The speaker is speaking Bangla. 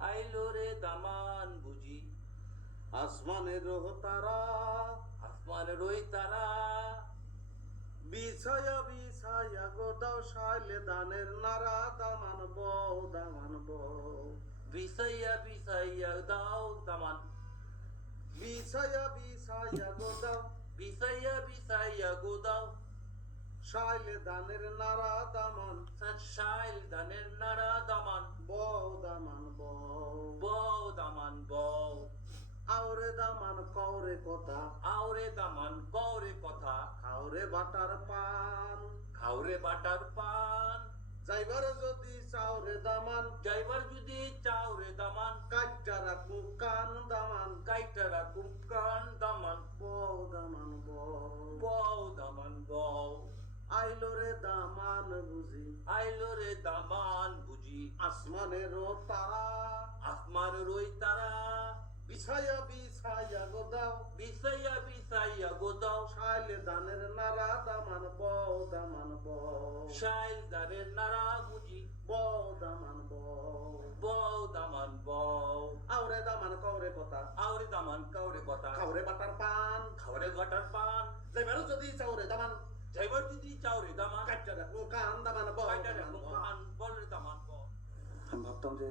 আইলো রে দামান বুঝি আসমানের তারা আসমানের ওই তারা বিছায়া বিছায়া গোদাও শাইলে দানের নারা দামান বউ দামান বউ বিছাইয়া বিছাইয়া দাও দামান বিছায়া বিছায়া গোদাও বিছাইয়া বিছাইয়া গোদাও শাইলে দানের নারা দামান শাইল ধানের নাড়া দামান বউ দামান বউ বউ দামান বউ আওরে দামান কওরে কথা আওরে দামান কওরে কথা খাওরে বাটার পান খাওরে বাটার পান যাইবার যদি চাওরে দামান যাইবার যদি চাওরে দামান কাইটা রাখু কান দামান কাইটা রাখুম কান দামান বউ দামান বউ বউ দামান বউ আইলো রে দামান বুঝি আইলো রে দামান বুঝি আসমানের তারা আসমার রই তারা বিছায়া বিছায়া গোদাও বিছাইয়া বিছাইয়া গোদাও শাইলে দানের নারা দামান বউ দামান বউ শাইল ধানের নাড়া বুঝি বউ দামান বউ বউ দামান বউ আওরে দামান কওরে কথা আওরে দামান কাউরে কথা খাওরে বাটার পান খাওরে বাটার পান যাইবার যদি চাওরে দামান যাইবার যদি চাওরে দামান কাইটা রাখু কান দামান বউ কাইটা দামান রাখুম বউ। কান বলরে দামান বউ আমি ভাবতাম যে